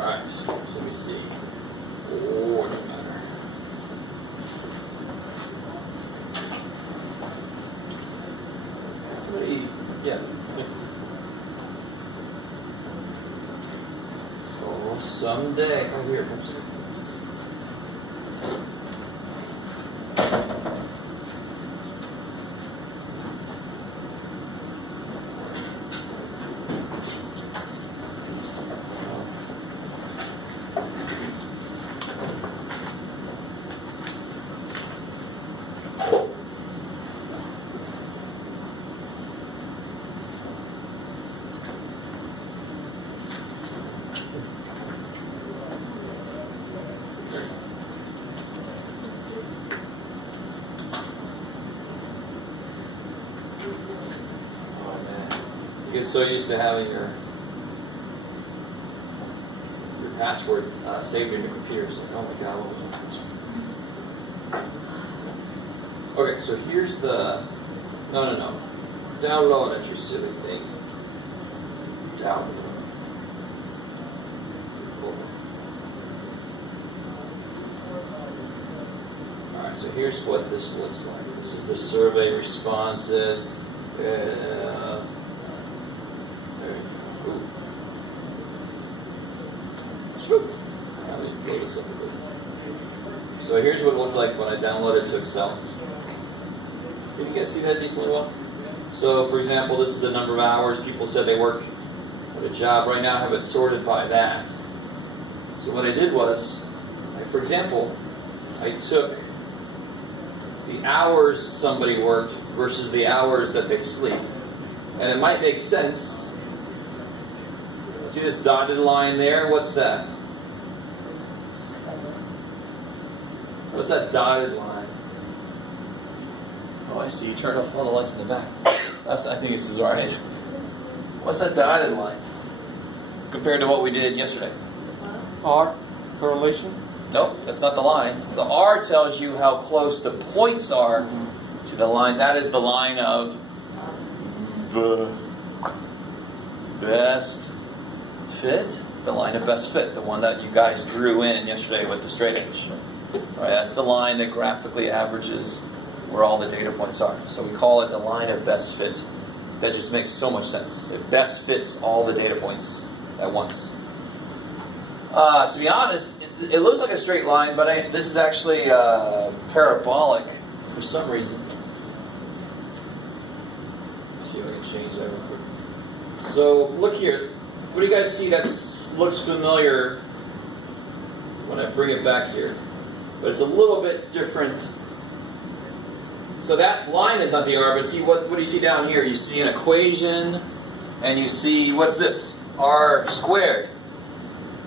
Alright, so let me see. Oh, it doesn't matter. Somebody, yeah. Oh, someday. Oh, here it comes. You get so used to having your password saved in your computer. So, oh my God, what was that? Okay, so here's the no. Download at your silly thing. Download. Alright, so here's what this looks like. This is the survey responses. So here's what it looks like when I download it to Excel. Can you guys see that decently well? So for example, this is the number of hours people said they work at a job. Right now I have it sorted by that. So what I did was, for example, I took the hours somebody worked versus the hours that they sleep. And it might make sense. See this dotted line there? What's that? What's that dotted line? Oh, I see. You turned off all the lights in the back. I think this is alright. What's that dotted line compared to what we did yesterday? R, correlation? Nope, that's not the line. The R tells you how close the points are to the line. That is the line of best fit. The line of best fit, the one that you guys drew in yesterday with the straight edge. All right, that's the line that graphically averages where all the data points are. So we call it the line of best fit. That just makes so much sense. It best fits all the data points at once. To be honest, it looks like a straight line, but this is actually parabolic for some reason. Let's see if I can change that real quick. So look here. What do you guys see that looks familiar when I bring it back here? But it's a little bit different. So that line is not the R, but see what do you see down here? You see an equation, and you see, what's this? R squared.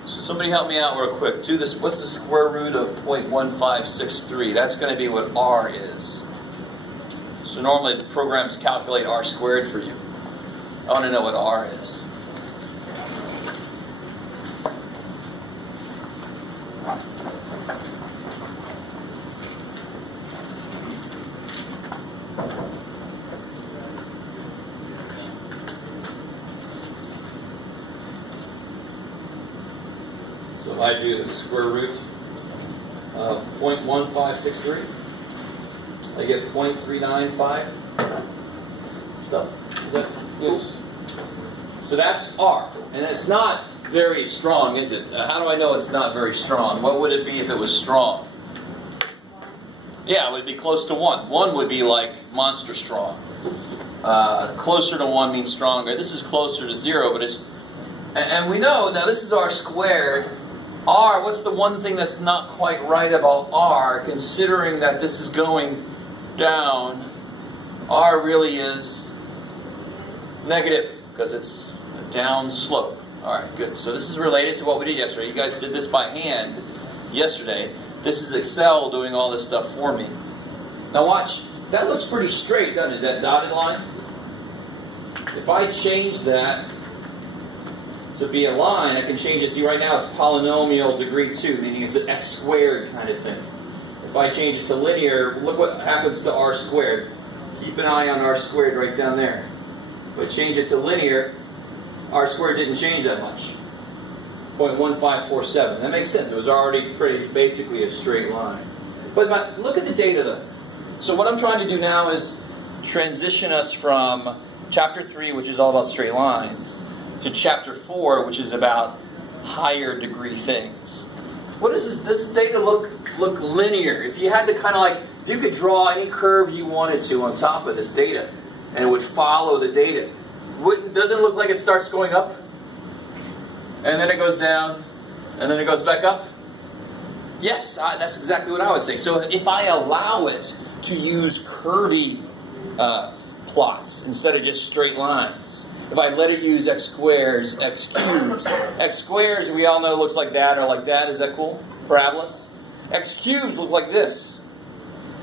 So somebody help me out real quick. Do this. What's the square root of 0.1563? That's going to be what R is. So normally the programs calculate R squared for you. I want to know what R is. So if I do the square root of 0.1563, I get 0.395 stuff. Is that yes? So that's R, and it's not very strong, is it? How do I know it's not very strong? What would it be if it was strong? Yeah, it would be close to 1. 1 would be like monster strong. Closer to 1 means stronger. This is closer to 0, but it's... And we know, now this is R squared. R, what's the one thing that's not quite right about R, considering that this is going down? R really is negative, because it's a down slope. Alright, good. So this is related to what we did yesterday. You guys did this by hand yesterday. This is Excel doing all this stuff for me. Now watch. That looks pretty straight, doesn't it? That dotted line. If I change that to be a line, I can change it. See, right now it's polynomial degree 2, meaning it's an x squared kind of thing. If I change it to linear, look what happens to r squared. Keep an eye on r squared right down there. If I change it to linear, r squared didn't change that much. 0.1547. That makes sense. It was already pretty basically a straight line. But look at the data though. So what I'm trying to do now is transition us from chapter 3, which is all about straight lines, to chapter 4, which is about higher degree things. What does this data look linear? If you had to kind of like, if you could draw any curve you wanted to on top of this data, and it would follow the data, doesn't it look like it starts going up? And then it goes down, and then it goes back up? Yes, that's exactly what I would say. So if I allow it to use curvy plots instead of just straight lines, if I let it use x squares, x cubes, x squares we all know looks like that or like that, is that cool? Parabolas. X cubes look like this.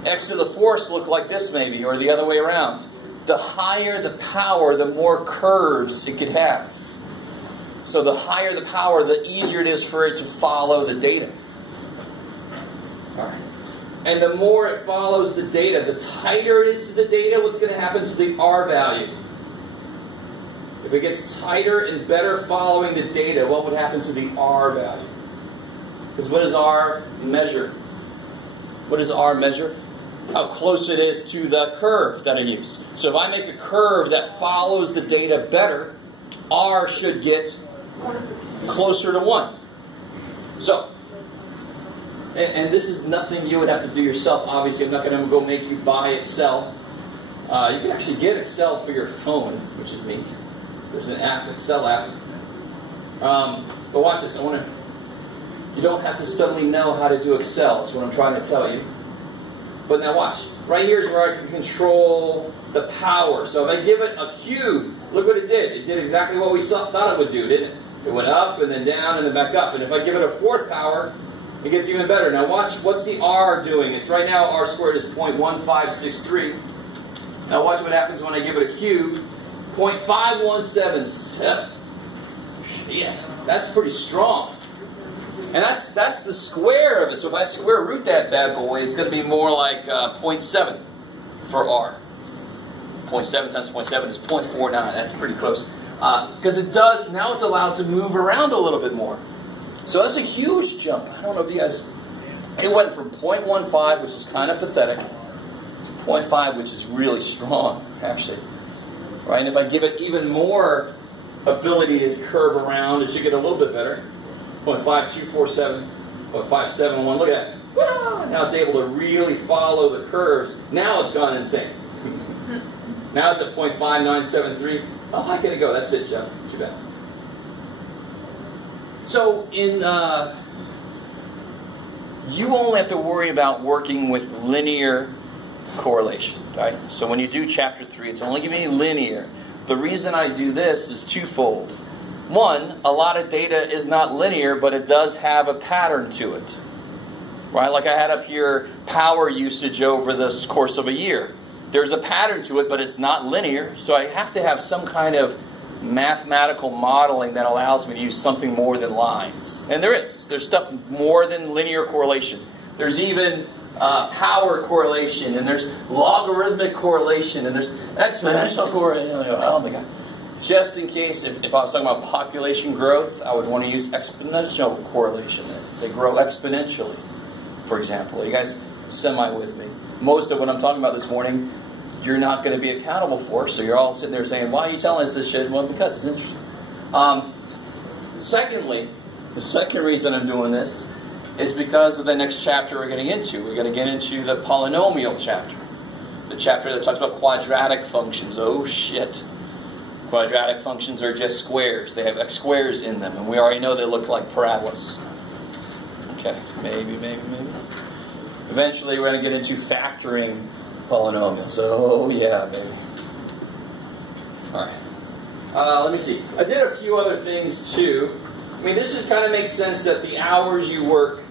X to the fourth look like this maybe, or the other way around. The higher the power, the more curves it could have. So the higher the power, the easier it is for it to follow the data. Alright. And the more it follows the data, the tighter it is to the data, what's going to happen to the R value? If it gets tighter and better following the data, what would happen to the R value? Because what does R measure? What does R measure? How close it is to the curve that I use. So if I make a curve that follows the data better, R should get closer to 1. So, and this is nothing you would have to do yourself. Obviously, I'm not going to go make you buy Excel. You can actually get Excel for your phone, which is neat. There's an app, Excel app. But watch this. You don't have to suddenly know how to do Excel. That's what I'm trying to tell you. But now watch. Right here is where I can control the power. So if I give it a cube, look what it did. It did exactly what we thought it would do, didn't it? It went up and then down and then back up. And if I give it a fourth power, it gets even better. Now watch, what's the R doing? It's right now R squared is 0.1563. Now watch what happens when I give it a cube. 0.5177. Shit, that's pretty strong. And that's the square of it. So if I square root that bad boy, it's going to be more like 0.7 for R. 0.7 times 0.7 is 0.49. That's pretty close. Because it does, now it's allowed to move around a little bit more. So that's a huge jump. I don't know if you guys, it went from 0.15, which is kind of pathetic, to 0.5, which is really strong, actually. Right? And if I give it even more ability to curve around, it should get a little bit better. 0.5247, 0.571, look at that. Now it's able to really follow the curves. Now it's gone insane. Now it's at 0.5973. How high can it go? That's it, Jeff. Too bad. So you only have to worry about working with linear correlation, right? So when you do chapter 3, it's only going to be linear. The reason I do this is twofold. One, a lot of data is not linear, but it does have a pattern to it. Right? Like I had up here, power usage over the course of a year. There's a pattern to it, but it's not linear, so I have to have some kind of mathematical modeling that allows me to use something more than lines. And there is. There's stuff more than linear correlation. There's even power correlation, and there's logarithmic correlation, and there's exponential correlation. Oh my God. Just in case, if I was talking about population growth, I would want to use exponential correlation. They grow exponentially, for example. Are you guys semi with me? Most of what I'm talking about this morning, you're not going to be accountable for, so you're all sitting there saying, why are you telling us this shit? Well, because it's interesting. Secondly, the second reason I'm doing this is because of the next chapter we're going to get into. We're going to get into the polynomial chapter. The chapter that talks about quadratic functions. Oh, shit. Quadratic functions are just squares. They have x squares in them, and we already know they look like parabolas. Okay, maybe. Eventually, we're going to get into factoring polynomials. Oh, yeah, baby. All right. Let me see. I did a few other things, too. I mean, this should kind of make sense that the hours you work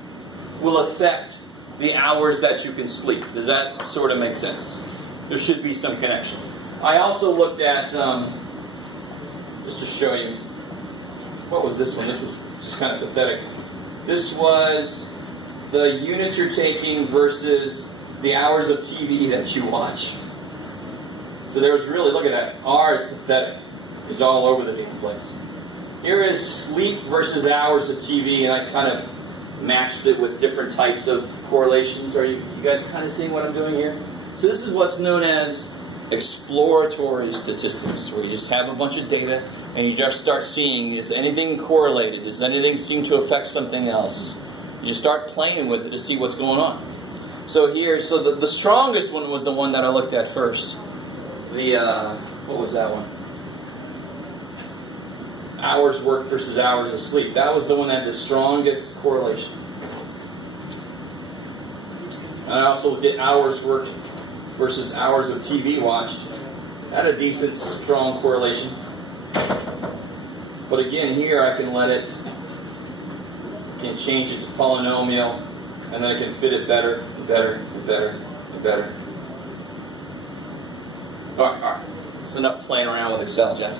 will affect the hours that you can sleep. Does that sort of make sense? There should be some connection. I also looked at... just to show you, what was this one? This was just kind of pathetic. This was the units you're taking versus the hours of TV that you watch. So there was really, look at that, R is pathetic. It's all over the damn place. Here is sleep versus hours of TV, and I kind of matched it with different types of correlations. Are you guys kind of seeing what I'm doing here? So this is what's known as exploratory statistics, where you just have a bunch of data and you just start seeing, is anything correlated? Does anything seem to affect something else? You start playing with it to see what's going on. So here, so the strongest one was the one that I looked at first. What was that one? Hours worked versus hours of sleep. That was the one that had the strongest correlation. And I also looked at hours worked versus hours of TV watched. That had a decent, strong correlation. But again, here I can let it, can change it to polynomial, and then I can fit it better, and better, and better, and better. All right. It's enough playing around with Excel, Jeff.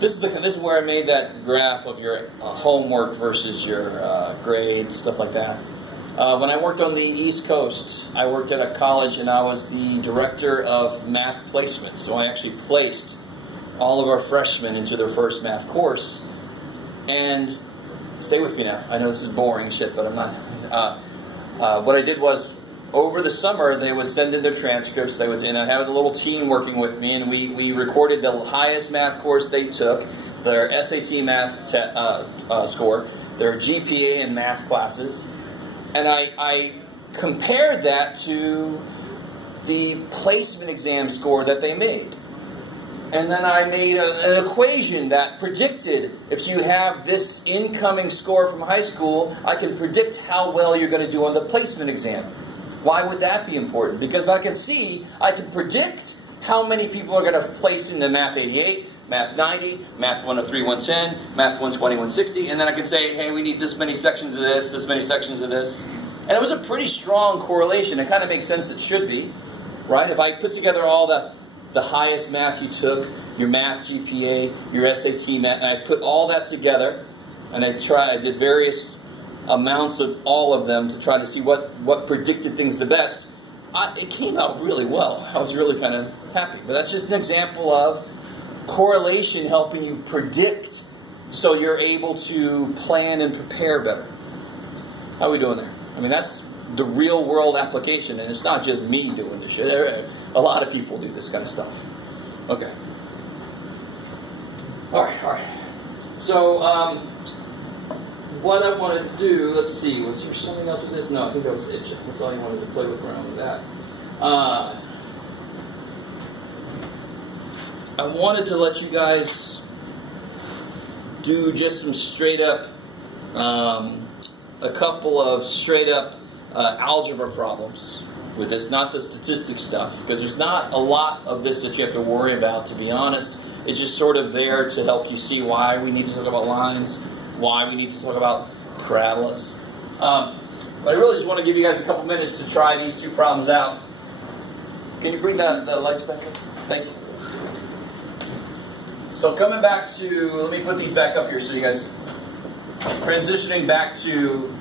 This is where I made that graph of your homework versus your grade, stuff like that. When I worked on the East Coast, I worked at a college and I was the director of math placement. So I actually placed all of our freshmen into their first math course. And stay with me now. I know this is boring shit, but I'm not. What I did was, over the summer, they would send in their transcripts. And I had a little team working with me, and we recorded the highest math course they took, their SAT math score, their GPA and math classes, and I compared that to the placement exam score that they made. And then I made an equation that predicted, if you have this incoming score from high school, I can predict how well you're going to do on the placement exam. Why would that be important? Because I can predict how many people are going to place in the Math 88, Math 90, Math 103, 110, Math 120, 160, and then I can say, hey, we need this many sections of this many sections of this. And it was a pretty strong correlation. It kind of makes sense it should be, right? If I put together all the highest math you took, your math GPA, your SAT math, and I put all that together, and I did various amounts of all of them to try to see what predicted things the best, it came out really well. I was really kind of happy. But that's just an example of correlation helping you predict so you're able to plan and prepare better. How are we doing there? I mean, that's the real world application, and it's not just me doing this shit. A lot of people do this kind of stuff. Okay. All right. So, what I want to do, let's see, was there something else with this? No, I think that was it. That's all you wanted to play with around with that. I wanted to let you guys do just some straight up, a couple of straight up algebra problems with this, not the statistics stuff, because there's not a lot of this that you have to worry about, to be honest. It's just sort of there to help you see why we need to talk about lines, why we need to talk about parabolas. But I really just want to give you guys a couple minutes to try these two problems out. Can you bring the lights back up? Thank you. So coming back to, let me put these back up here so you guys, transitioning back to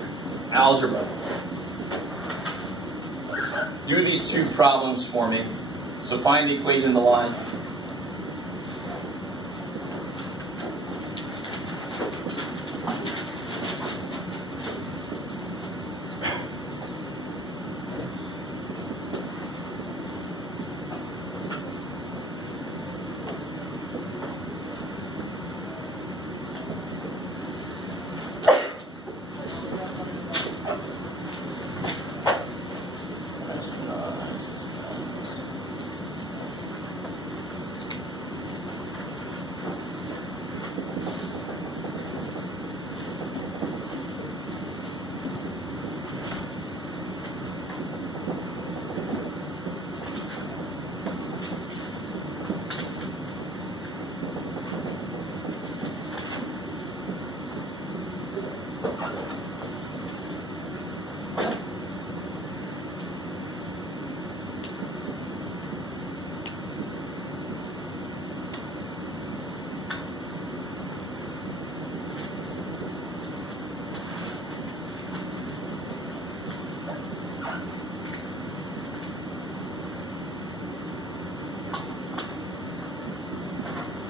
algebra. Do these two problems for me. So find the equation of the line.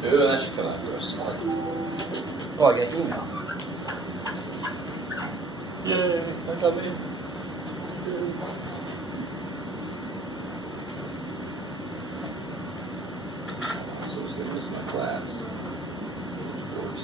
Ooh, that should come after us. Oh, I got email. Yay, I got it. So I was going to miss my class. Of course.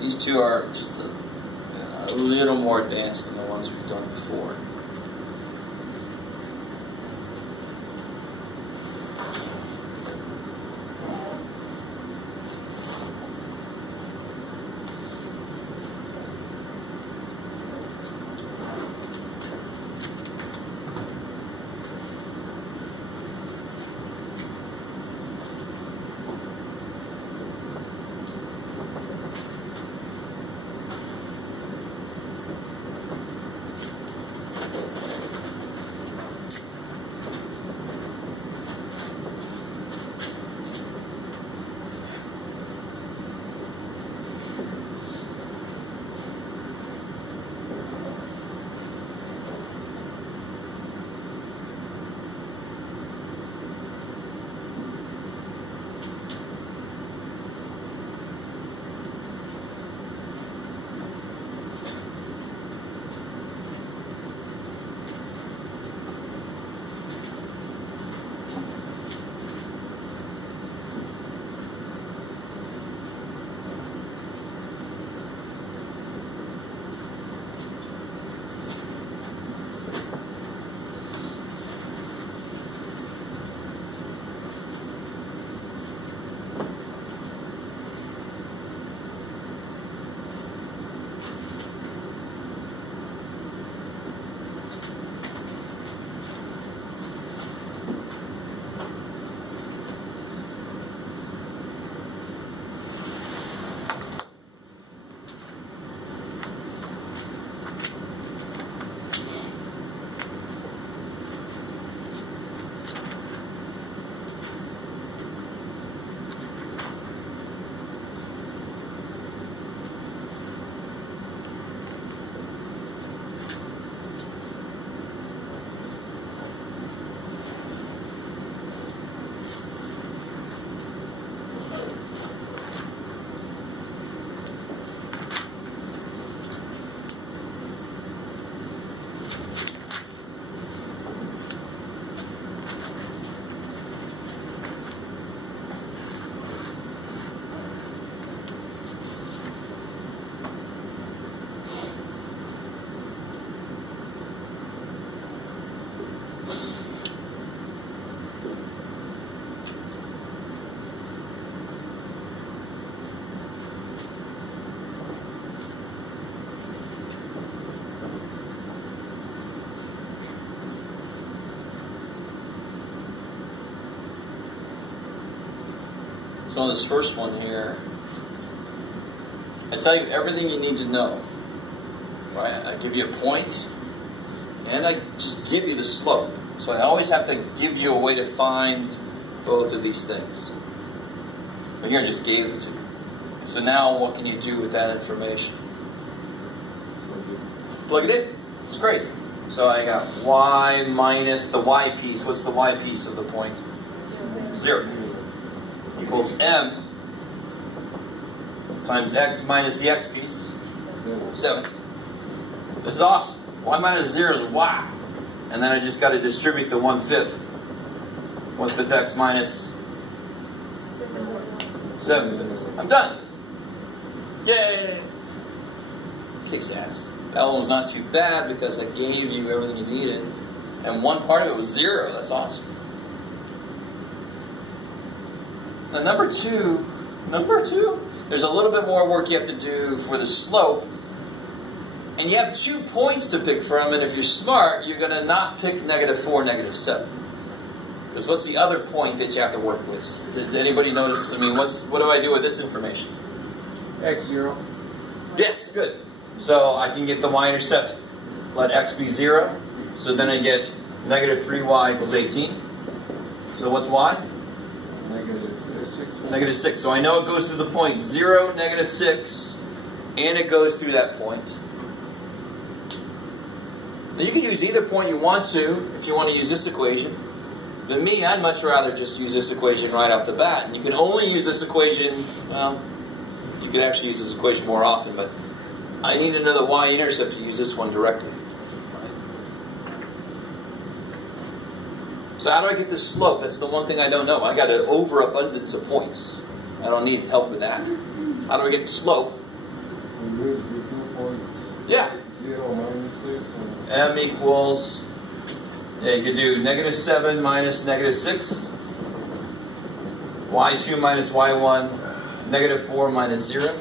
These two are just a little more advanced than the ones we've done before. So on this first one here, I tell you everything you need to know, right? I give you a point, and I just give you the slope. So I always have to give you a way to find both of these things. But here I just gave it to you. So now what can you do with that information? Plug it in. It's crazy. So I got y minus the y piece. What's the y piece of the point? 0. Equals m times x minus the x piece. 7. This is awesome. Y minus 0 is y. And then I just got to distribute the 1/5. 1/5 x minus 7/5. I'm done. Yay! Kicks ass. That one was not too bad because I gave you everything you needed. And one part of it was 0. That's awesome. Now number two, there's a little bit more work you have to do for the slope. And you have 2 points to pick from, and if you're smart, you're going to not pick -4, -7. Because what's the other point that you have to work with? Did anybody notice? I mean, what do I do with this information? X0. Yes, good. So I can get the y-intercept, let x be 0. So then I get -3y equals 18. So what's y? -6. -6. So I know it goes through the point 0, -6, and it goes through that point. Now you can use either point you want to, if you want to use this equation. But me, I'd much rather just use this equation right off the bat. And you can only use this equation, well, you could actually use this equation more often, but I need to know the y-intercept to use this one directly. So how do I get this slope? That's the one thing I don't know. I got an overabundance of points. I don't need help with that. How do I get the slope? Yeah. 0 minus 6. M equals, yeah, you could do -7 minus -6. Y2 minus Y1, -4 minus 0.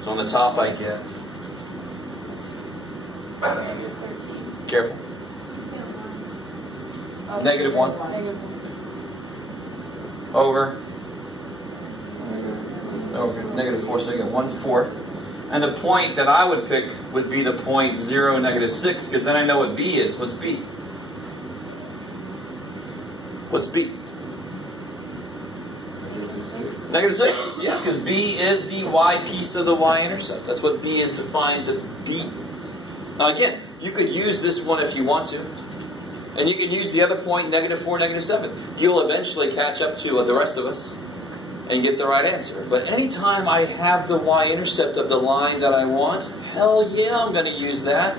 So on the top I get, -13. careful, Oh, -1 -1. over -4, so I get 1/4. And the point that I would pick would be the point 0, -6, because then I know what B is. What's B? What's B? -6, yeah, because B is the y piece of the y-intercept. That's what B is to find the B. Now again, you could use this one if you want to. And you can use the other point, -4, -7. You'll eventually catch up to the rest of us and get the right answer. But anytime I have the y-intercept of the line that I want, hell yeah, I'm going to use that.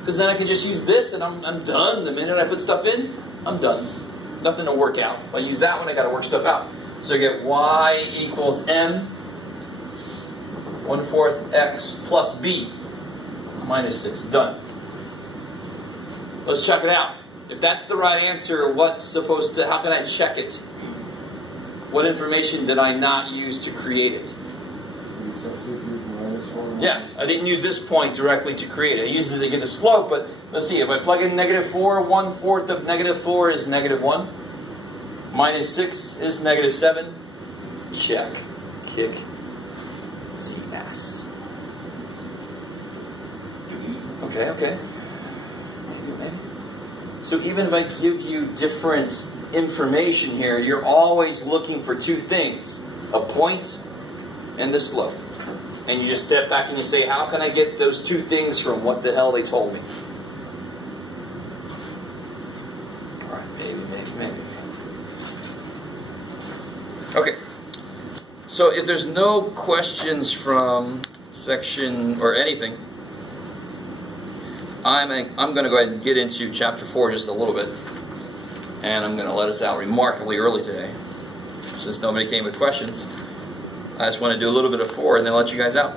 Because then I can just use this and I'm done. The minute I put stuff in, I'm done. Nothing to work out. If I use that one, I got to work stuff out. So I get y equals m, 1/4 x plus b, -6. Done. Let's check it out. If that's the right answer, how can I check it? What information did I not use to create it? Yeah, I didn't use this point directly to create it. I used it to get the slope, but let's see. If I plug in -4, 1/4 of -4 is -1. -6 is -7. Check. Kick. C mass. Okay. Maybe. So even if I give you different information here, you're always looking for 2 things. A point and the slope. And you just step back and you say, how can I get those 2 things from what the hell they told me? Alright, maybe. Okay. So if there's no questions from section or anything, I'm going to go ahead and get into chapter 4 just a little bit. And I'm going to let us out remarkably early today. Since nobody came with questions, I just want to do a little bit of 4 and then let you guys out.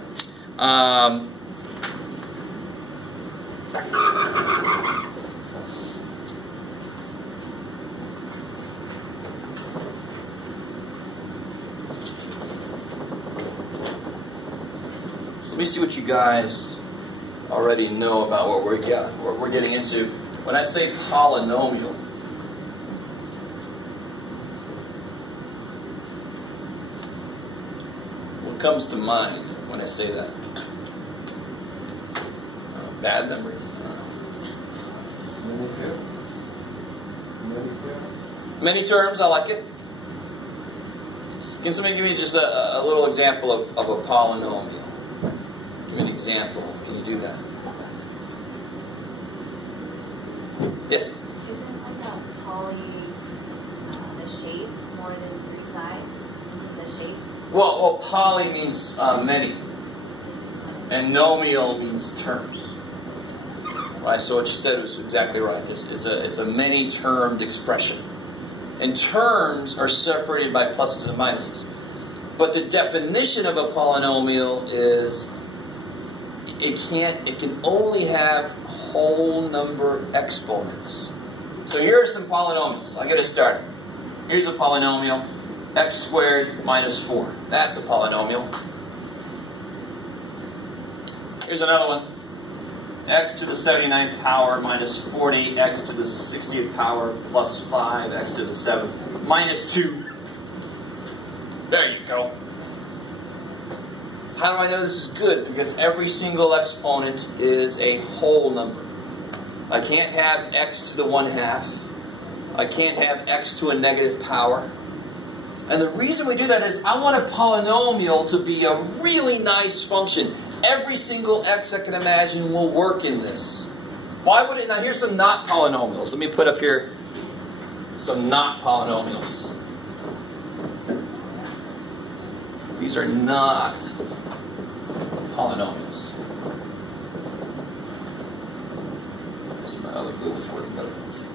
So let me see what you guys already know about what we're getting into. When I say polynomial, what comes to mind when I say that? Bad memories. Many terms, I like it. Can somebody give me just a little example of a polynomial? Give me an example. Can you do that? Yes? Isn't like a poly the shape more than 3 sides? Isn't the shape? Well, poly means many, and nomial means terms. Right? So what you said was exactly right. It's a many-termed expression. And terms are separated by pluses and minuses. But the definition of a polynomial is it can only have whole number exponents. So here are some polynomials. I'll get us started. Here's a polynomial, x squared minus 4. That's a polynomial. Here's another one. X to the 79th power minus 40, x to the 60th power plus 5, x to the 7th minus 2. There you go. How do I know this is good? Because every single exponent is a whole number. I can't have x to the 1/2. I can't have x to a negative power. And the reason we do that is I want a polynomial to be a really nice function. Every single x I can imagine will work in this. Why would it? Now here's some not polynomials. Let me put up here some not polynomials. These are not polynomials. This is my other glue is working better. Let's see.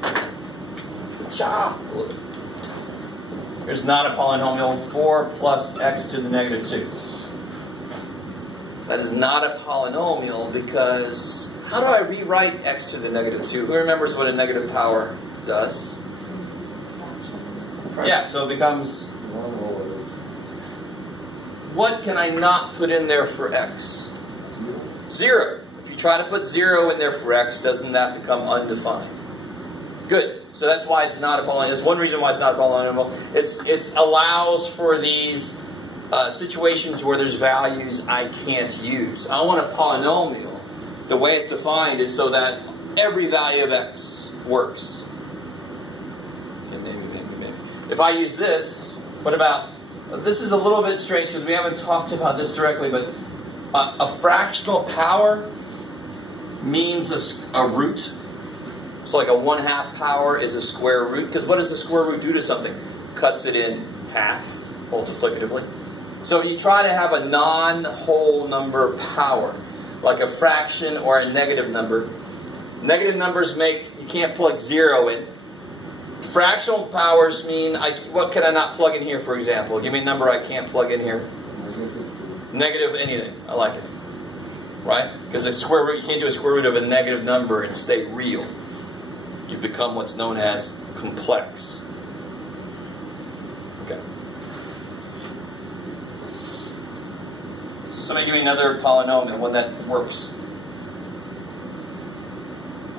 Here's not a polynomial. 4 plus x to the negative 2. That is not a polynomial because how do I rewrite x to the negative 2? Who remembers what a negative power does? Yeah, so it becomes... What can I not put in there for x? 0. If you try to put 0 in there for x, doesn't that become undefined? Good. So that's why it's not a polynomial. That's one reason why it's not a polynomial. It allows for these situations where there's values I can't use. I want a polynomial. The way it's defined is so that every value of x works. Okay, maybe. If I use this, what about... This is a little bit strange because we haven't talked about this directly, but a fractional power means a root. So like a 1/2 power is a square root. Because what does the square root do to something? Cuts it in half multiplicatively. So if you try to have a non-whole number power, like a fraction or a negative number, negative numbers you can't plug 0 in. Fractional powers mean, what can I not plug in here, for example? Give me a number I can't plug in here. Negative anything. I like it. Right? Because a square root, you can't do a square root of a negative number and stay real. You become what's known as complex. Okay. So somebody give me another polynomial, one that works.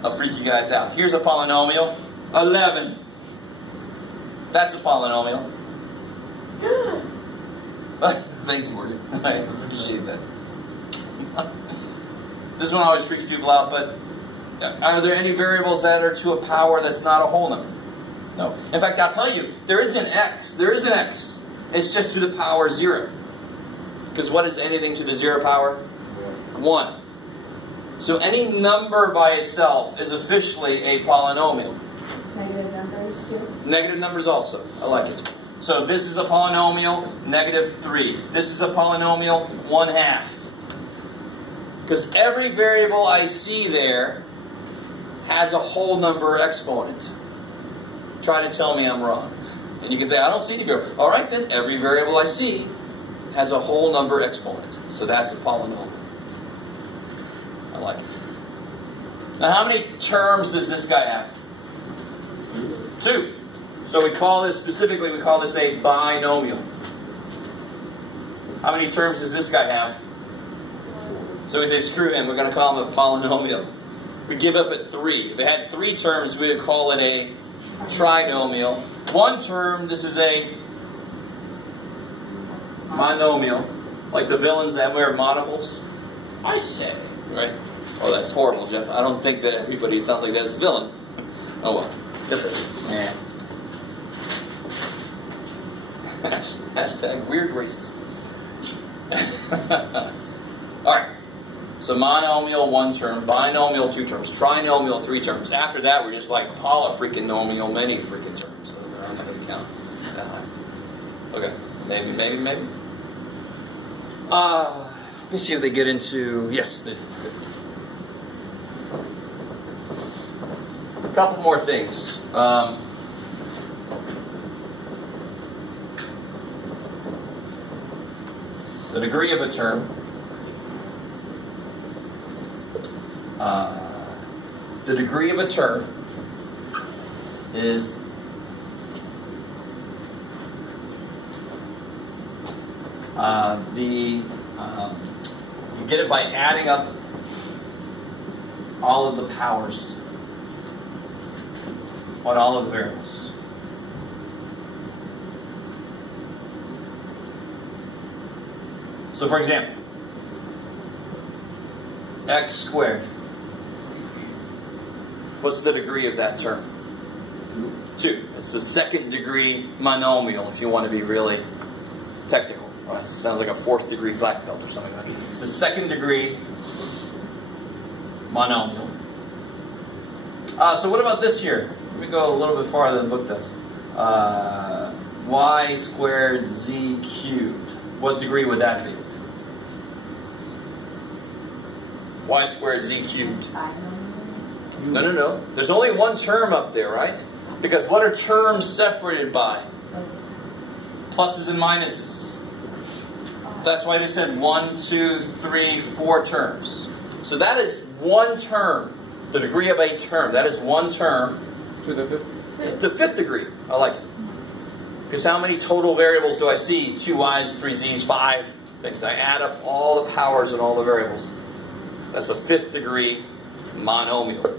I'll freak you guys out. Here's a polynomial. 11. That's a polynomial. Thanks, Morgan. I appreciate that. This one always freaks people out, but are there any variables that are to a power that's not a whole number? No. In fact, I'll tell you, there is an x. There is an x. It's just to the power 0. Because what is anything to the 0 power? 1. So any number by itself is officially a polynomial. Negative numbers too? Negative numbers also. I like it. So this is a polynomial, negative 3. This is a polynomial, 1/2. Because every variable I see there has a whole number exponent. Try to tell me I'm wrong. And you can say, I don't see any variable. All right then, every variable I see has a whole number exponent. So that's a polynomial. I like it. Now how many terms does this guy have? 2. So we call this, specifically, we call this a binomial. How many terms does this guy have? So we say, screw him, we're going to call him a polynomial. We give up at 3. If it had 3 terms, we would call it a trinomial. 1 term, this is a monomial. Like the villains that wear monocles. I say, right? Oh, that's horrible, Jeff. I don't think that everybody sounds like that's a villain. Oh well. Yes, it is. Yeah. Hashtag weird racist. Alright. So monomial 1 term, binomial 2 terms, trinomial 3 terms. After that, we're just like polyfreaking-nomial many freaking terms. So I'm not going to count that high. Okay. Maybe. Let me see if they get into... Yes. A couple more things. The degree of a term. The degree of a term is you get it by adding up all of the powers on all of the variables. So for example, x squared. What's the degree of that term? 2. It's the second degree monomial if you want to be really technical. Well, it sounds like a 4th degree black belt or something like that. It's the second degree monomial. So what about this here? Let me go a little bit farther than the book does. Y squared z cubed. What degree would that be? Y squared z cubed. No. There's only one term up there, right? Because what are terms separated by? Pluses and minuses. That's why they said 1, 2, 3, 4 terms. So that is one term. The degree of a term. That is one term. To the fifth? The 5th degree. I like it. Because how many total variables do I see? 2 y's, 3 z's, 5 things. I add up all the powers and all the variables. That's a 5th degree monomial.